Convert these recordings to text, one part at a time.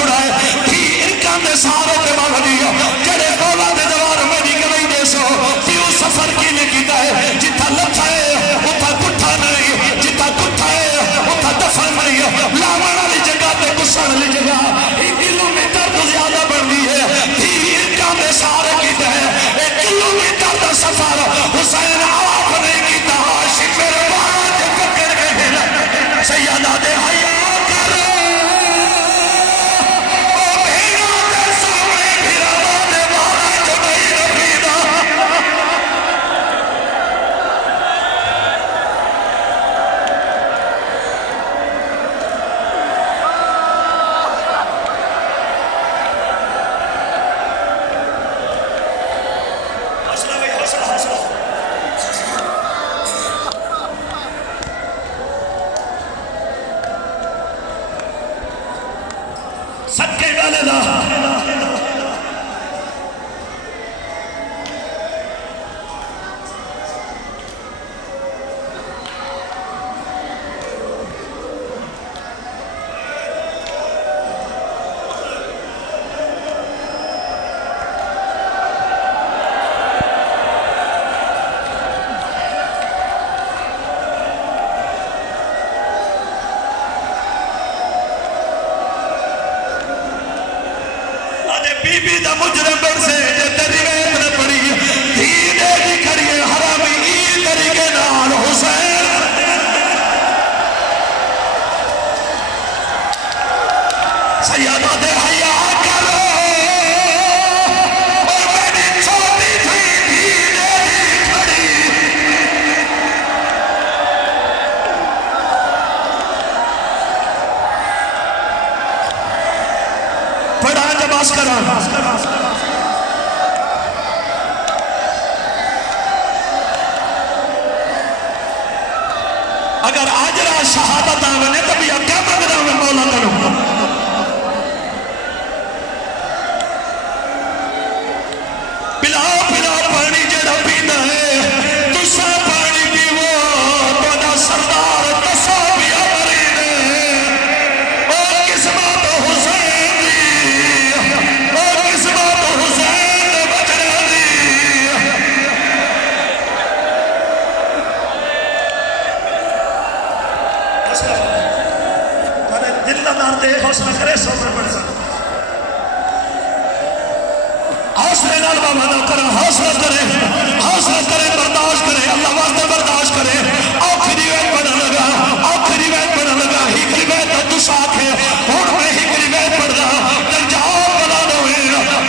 छुड़ाए थी इनका दे सारे ते बावली जड़े बोला दे दवार मेरी गई दे सो क्यों सफर की ने कीता है जिथा लथा है उथा कुठा नहीं जिथा कुठा है उथा दफन नहीं लावण वाली जगह पे गुस्सण वाली जगह 1 किलोमीटर तो ज्यादा बनती है थी इनका दे सारे कीता है 1 किलोमीटर का सफर हुसैन आप नहीं कीता आशिक मेरे बात पकड़ के भेजा सैयदा दे हया बीबी दा मुजरम बन से तेरी वेत न पड़ी धी दे दी खड़िए हरामी ई तरीके नाल हुसैन सैयदा दे हया करो और मेरी छोटी थी धी दे दी खड़ी पढ़ा जबास करा अगर आज रात शहादत आवे तो भी क्या मंगना मैं मौला करूं पिलाओ पिलाओ पानी जेड़ा पींदा है तुसा पानी पीवो तोड़ा सरदार दसो पिया मरी ने ओ किस्मत हुसैन दी ओ किस्मत हुसैन दे बचने दी दिलदार दे हौसला करे सोबर पड़ सा हौसले नाल बाबा ना करे हौसला करे बर्दाश्त करे अल्लाह वास्ते बर्दाश्त करे आखिरी वक्त पढ़ने लगा हिक रिवायत दुसा के हुन मैं हिक रिवायत पढ़दा ते जाओ बला दोवे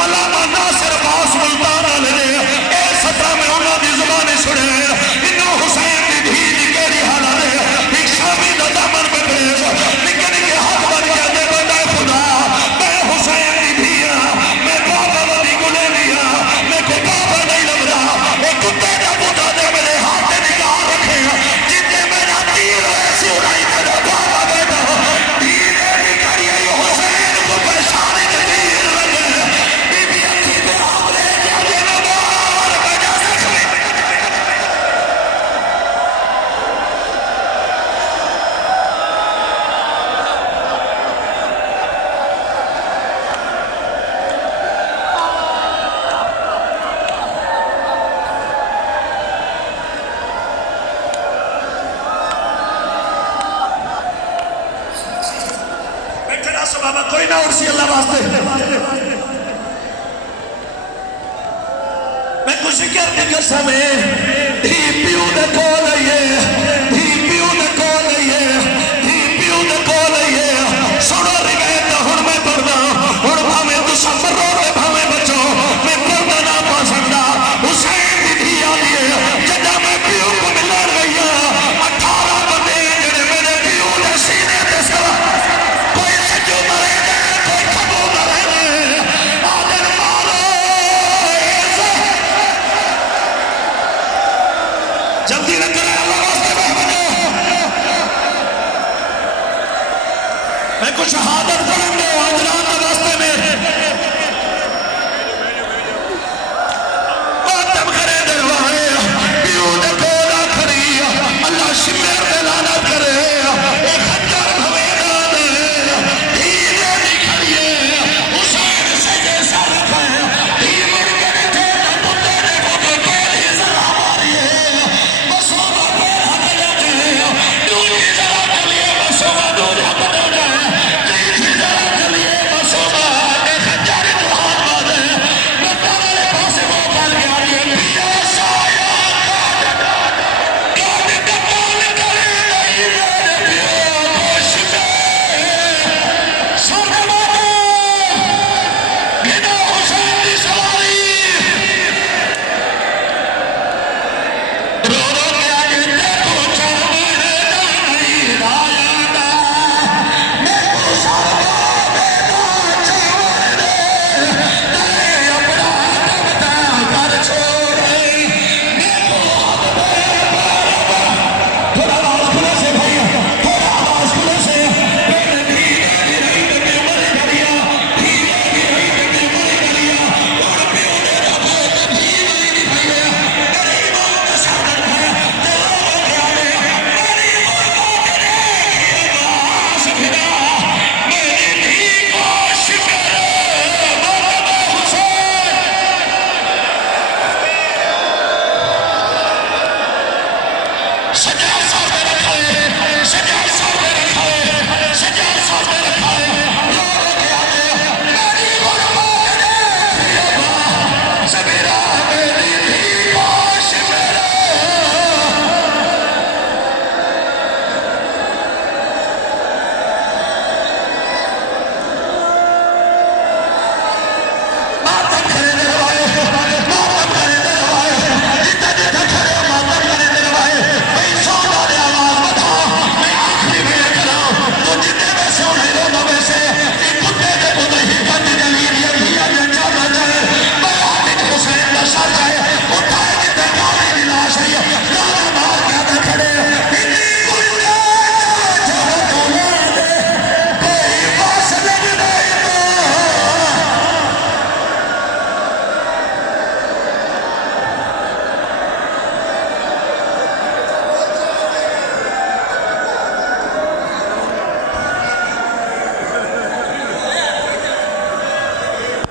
अल्लामा नासिर बास मुल्तान वाले ने ए 17 में उन्हां दी जुबानी सुने इन्नो हुसैन दी धी दी केड़ी हालत है एक शामी दा दामन पकड़े निके निके हाथ बन के दे बंदा खुदा मैं हुसैन दी धी मैं बाबा वाली गुलामी मैं को बाबा नहीं लग रहा एक कुत्ते का पुता दे मेरे हाथ निकाल रखे जितने मेरा तीर ऐसे उड़ाई मेरा बाबा बेटा धीरे निकली हुसैन को परेशानी के तीर लगे बीबी अखी दे आमले जाके नवार बजा सके बाबा कोई ना उड़सी अल्लाह वास्ते मैं कुछ कर के कसम है धी प्यू दे कोल ये